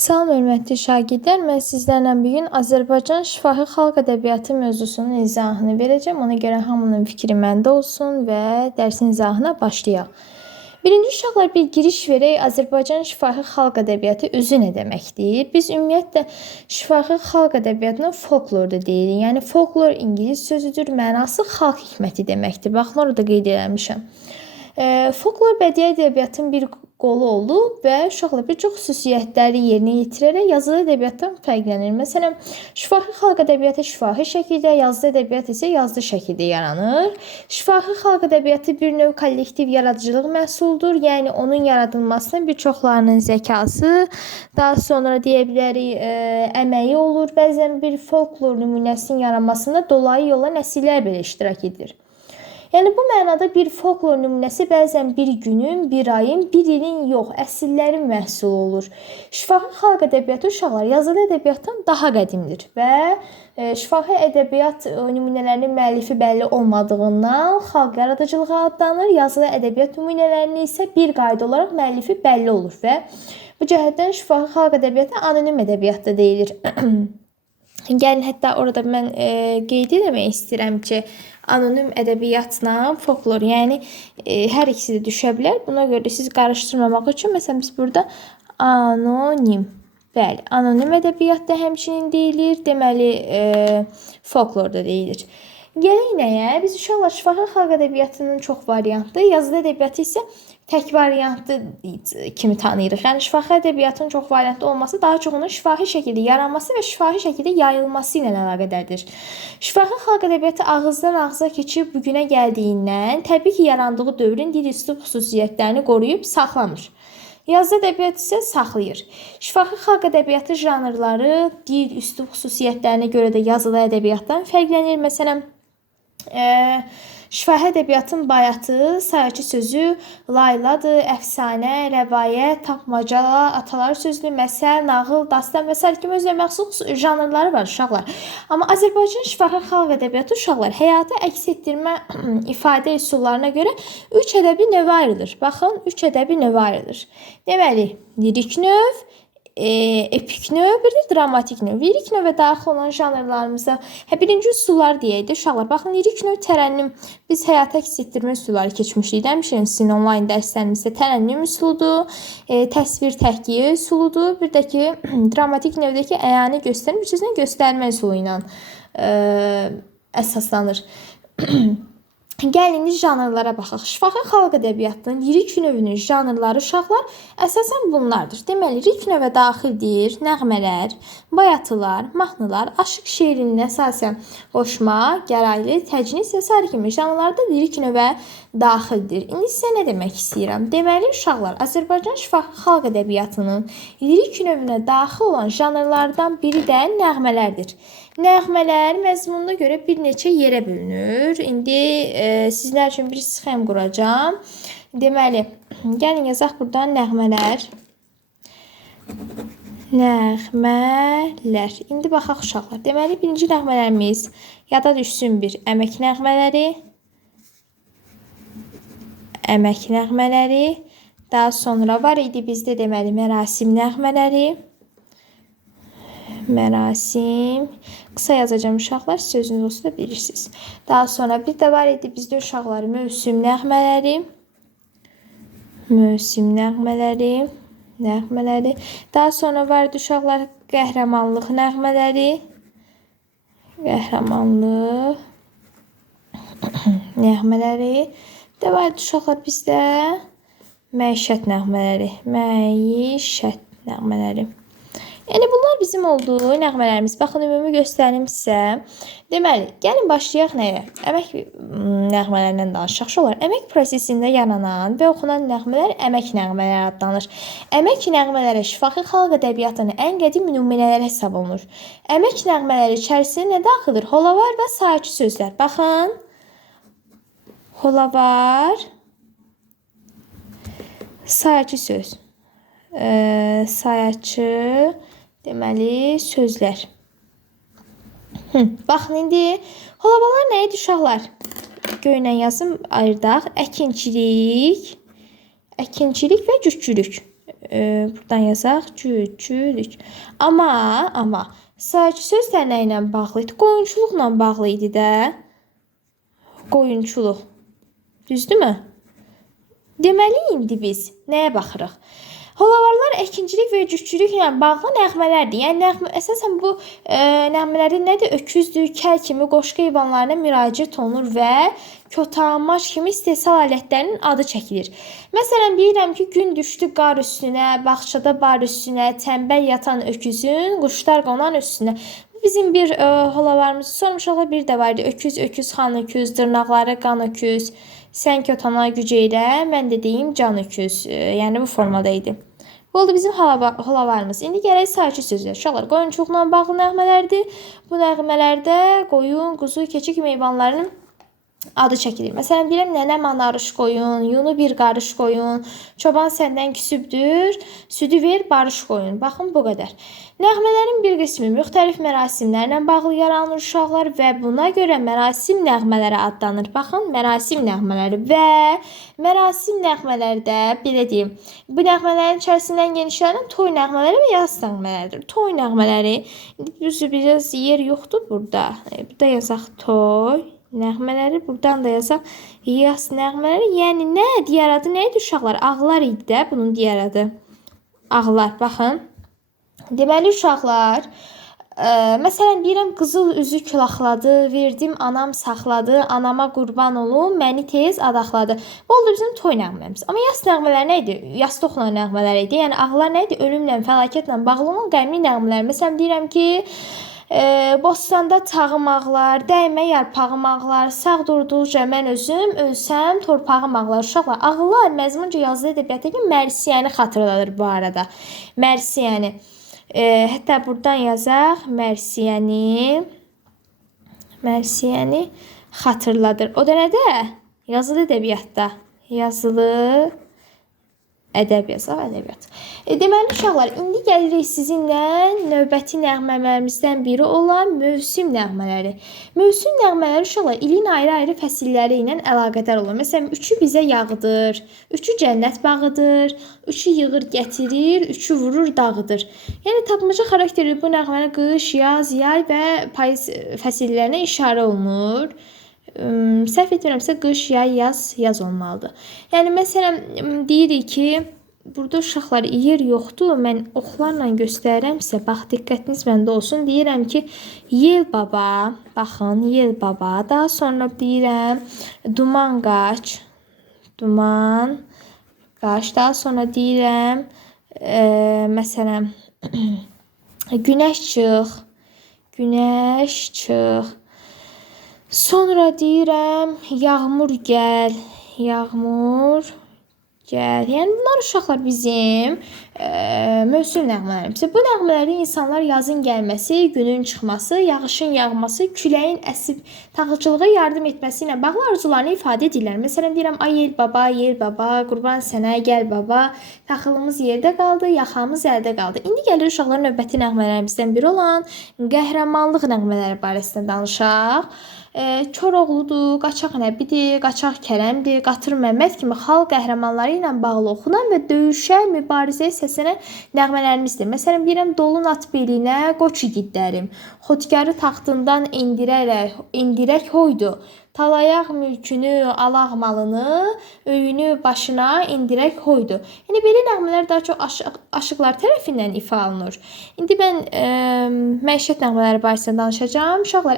Salam hörmətli şagirdlər, mən sizlərlə bir gün Azərbaycan şifahi xalq ədəbiyyatı mövzusunun izahını verəcəm. Ona görə hamının fikri məndə olsun və dərsin izahına başlayaq. Birinci uşaqlar bir giriş verək. Azərbaycan şifahi xalq ədəbiyyatı özü nə deməkdir? Biz ümumiyyətlə şifahi xalq ədəbiyyatına folklor da deyirik. Yəni folklor ingilis sözüdür, mənası xalq hikməti deməkdir. Baxın, orada qeyd etmişəm. Folklor bədii ədəbiyyatın bir qolu olub və uşaqlar bir çox xüsusiyyətləri yerinə yetirərək yazılı ədəbiyyatdan fərqlənir. Məsələn, şifahi xalq ədəbiyyatı şifahi şəkildə, yazılı ədəbiyyat isə yazılı şəkildə yaranır. Şifahi xalq ədəbiyyatı bir növ kollektiv yaradıcılıq məhsuludur. Yəni onun yaradılmasına bir çoxlarının zəkası, daha sonra deyə bilərik, əməyi olur. Bəzən bir folklor nümunəsinin yaranmasında dolayı yolla nəsillər belə iştirak edir. Yəni bu mənada bir folklor nümunəsi bəzən bir günün, bir ayın, bir ilin yox, əsrlərin məhsulu olur. Şifahi xalq ədəbiyyatı uşaqlar yazılı ədəbiyyatdan daha qədimdir və şifahi ədəbiyyat nümunələrinin müəllifi bəlli olmadığından xalq yaradıcılığı adlanır. Yazılı ədəbiyyat nümunələrinin isə bir qayda olaraq müəllifi bəlli olur və bu cəhətdən şifahi xalq ədəbiyyatı anonim ədəbiyyat da deyilir. Gəlin, hətta orada mən qeyd etmək istəyirəm ki, anonim ədəbiyyatla folklor, yəni hər ikisi də düşə bilər. Buna görə siz qarışdırmamaq üçün, məsələn, biz burada anonim, bəli, anonim ədəbiyyat da həmçinin deyilir, deməli, folklor da deyilir. Gələk nəyə? Biz uşaqlar şifahi xalq ədəbiyyatının çox variantlı, yazılı ədəbiyyatı isə tək variantlı kimi tanıyırıq. Yəni şifahi ədəbiyyatın çox variantlı olması daha çox onun şifahi şəkildə yaranması və şifahi şəkildə yayılması ilə əlaqədardır. Şifahi xalq ədəbiyyatı ağızdan ağza keçib bugünə gəldiyindən təbii ki, yarandığı dövrün dil üslub xüsusiyyətlərini qoruyub saxlamır. Yazılı ədəbiyyat isə saxlayır. Şifahi xalq ədəbiyyatı janrları dil üslub xüsusiyyətlərinə görə də yazılı ədəbiyyatdan fərqlənir. Məsələn, şifahi ədəbiyyatın bayatı, sayacı sözü, layladır, əfsanə, rəvayət, tapmaca, atalar sözlü, məsəl, nağıl, dastan və s. kimi özünə məxsus janrları var uşaqlar. Amma Azərbaycan şifahi xalq ədəbiyyatı uşaqlar həyatı əks etdirmə ifadə üsullarına görə 3 ədəbi növə ayrılır. Baxın, 3 ədəbi növə ayrılır. Deməli, lirik növ, epik növ, bir də dramatik növ. Lirik növə daxil olan janrlarımıza birinci üsullar deyək də uşaqlar. Baxın, lirik növ tərənnüm. Biz həyata əks etdirmə üsulları keçmişdik. Demişəm, sizin onlayn dərslərimizdə tərənnüm üsuludur, təsvir təhkiyə üsuludur. Bir də ki, dramatik növdəki əyani göstərmə, sözünü göstərmə üsulu ilə əsaslanır. Gəlin janrlara baxaq. Şifahi xalq ədəbiyyatının lirik növünün janrları uşaqlar əsasən bunlardır. Deməli, lirik növə daxildir nəğmələr, bayatılar, mahnılar, aşıq şeirinin əsasən qoşma, gəraylı, təcnis və s. kimi janrlarda lirik növə daxildir. İndi sizə nə demək istəyirəm? Deməli, uşaqlar, Azərbaycan şifahi xalq ədəbiyyatının lirik növünə daxil olan janrlardan biri də nəğmələrdir. Nəğmələr məzmununa görə bir neçə yerə bölünür. İndi sizlər üçün bir sxem quracağam. Deməli, gəlin yazaq buradan nəğmələr. Nəğmələr. İndi baxaq uşaqlar. Deməli, birinci nəğmələrimiz yada düşsün bir əmək nəğmələri. Əmək nəğmələri. Daha sonra var idi bizdə deməli mərasim nəğmələri. Mərasim. Qısa yazacağım uşaqlar, sözünüz olsa da bilirsiniz. Daha sonra bir də var idi bizdə uşaqlar mövsüm nəğmələri. Mövsüm nəğmələri. Nəğmələri. Daha sonra var idi uşaqlar qəhrəmanlıq nəğmələri. Qəhrəmanlıq nəğmələri. Bir də var idi uşaqlar bizdə məişət nəğmələri. Məişət nəğmələri. Yəni, bunlar bizim olduğu nəğmələrimiz. Baxın, ümumi göstərim sizə. Deməli, gəlin başlayaq nəyə? Əmək nəğmələrindən danışaq. Şolar, əmək prosesində yaranan və oxunan nəğmələr əmək nəğmələri adlanır. Əmək nəğmələri şifahi xalq ədəbiyyatının ən qədim nümunələri hesab olunur. Əmək nəğmələri içərisində nə daxildir? Holavar və sayacı sözlər. Baxın, holavar, sayacı söz. Sayacı, deməli, sözlər. Baxın, indi holavalar nə idi uşaqlar? Göylə yazım ayırdaq. Əkinçilik və cütçülük. Buradan yazaq cücülük. Amma sayıcı sözlər nə ilə bağlı idi? Qoyunçuluqla bağlı idi də. Qoyunçuluq. Düzdürmü? Deməli indi biz nəyə baxırıq? Holavarlar əkinçilik və cütçülüklə bağlı nəğmələrdir. Yəni əsasən bu nəğmələrdə nədir? Öküzdür, kəl kimi qoşqu heyvanlarına müraciət olunur və kötamaç kimi istehsal alətlərinin adı çəkilir. Məsələn, deyirəm ki, gün düşdü qar üstünə, bağçada bar üstünə, tənbəl yatan öküzün, quşlar qonan üstünə. Bizim bir holavarımızı sormuşlar, bir də var idi. Öküz, öküz, xan öküz, dırnaqları qan öküz, sən kötana güc elə, mən də deyim can öküz. Yəni bu formada idi. Bu oldu bizim holavarımız. İndi gələk sayıcı sözlər. Uşaqlar, qoyunçuluqla bağlı nəğmələrdir. Bu nəğmələrdə qoyun, quzu, keçi kimi heyvanların adı çəkilir. Məsələn, deyirəm, nənəm anarış qoyun, yunu bir qarış qoyun, çoban səndən küsübdür, südü ver, barış qoyun. Baxın, bu qədər. Nəğmələrin bir qismi müxtəlif mərasimlərlə bağlı yaranır uşaqlar və buna görə mərasim nəğmələri adlanır. Baxın, mərasim nəğmələri və mərasim nəğmələrdə, belə deyim, bu nəğmələrin içərisindən genişlənən toy nəğmələri və yas nəğmələridir. Toy nəğmələri, biraz yer yoxdur burada. Burada yazaq toy nəğmələri, buradan da yazaq yas nəğmələri. Yəni nə? Digər adı nə idi uşaqlar? Ağlar idi də bunun digər adı. Ağlar, baxın. Deməli uşaqlar, məsələn deyirəm qızıl üzü külaxladı, verdim anam saxladı, anama qurban olum, məni tez adaxladı. Bu oldu bizim toy nəğmələrimiz. Amma yas nəğmələri nə idi? Yastıqla nəğmələri idi. Yəni ağlar nə idi? Ölümlə, fəlakətlə bağlı olan qəmli nəğmələr. Məsələn deyirəm ki, bostanda tağım ağlar, dəymə yarpağım ağlar, sağ durduqca mən özüm, ölsəm torpağım ağlar. Uşaqlar, ağlar məzmunca yazılı ədəbiyyatda ki, mərsiyəni xatırladır bu arada. Mərsiyəni. Hətta buradan yazaq, mərsiyəni xatırladır. O da nədə? Yazılı ədəbiyyatda. Yazılı ədəb yazaq, ədəbiyyat. Deməli uşaqlar, indi gəlirik sizinlə növbəti nəğmələrimizdən biri olan mövsüm nəğmələri. Mövsüm nəğmələri uşaqlar ilin ayrı-ayrı fəsilləri ilə əlaqədar olur. Məsələn, üçü bizə yağdır, üçü cənnət bağıdır, üçü yığır gətirir, üçü vurur dağıdır. Yəni tapmaca xarakterli bu nəğmələr qış, yaz, yay və payız fəsillərinə işarə olunur. Səhv etmirəmsə qış, yay, yaz olmalıdır. Yəni məsələn deyirik ki, burada uşaqlar yer yoxdur. Mən oxlarla göstərirəm sizə. Bax, diqqətiniz məndə olsun. Deyirəm ki, yel baba. Baxın, yel baba. Daha sonra deyirəm duman qaç. Duman qaç. Daha sonra deyirəm məsələn günəş çıx. Günəş çıx. Sonra deyirəm yağmur gəl. Yağmur gəl. Yəni bunlar uşaqlar bizim mövsüm nəğmələrimiz. Bu nəğmələri insanlar yazın gəlməsi, günün çıxması, yağışın yağması, küləyin əsib tağılçılığa yardım etməsi ilə bağlı arzularını ifadə edirlər. Məsələn deyirəm ay yel baba, qurban sənə gəl baba, taxılımız yerdə qaldı, yaxamız əldə qaldı. İndi gəlir uşaqlar növbəti nəğmələrimizdən biri olan qəhrəmanlıq nəğmələri barəsində danışaq. Koroğludur, Qaçaq Nəbidir, Qaçaq Kərəmdir, Qatır Məmməd kimi xalq qəhrəmanları ilə bağlı oxunan və döyüşə, mübarizəyə səslənən nəğmələrimizdir. Məsələn, deyirəm, dolun at belinə qoç igidlərim, xodkarı taxtından indirək hoydu, talayaq mülkünü, alaq malını, öyünü başına indirək hoydu. Yəni, belə nəğmələr daha çox aşıqlar tərəfindən ifa olunur. İndi mən məişət nəğmələri barəsində danışacağım. Uşaqlar,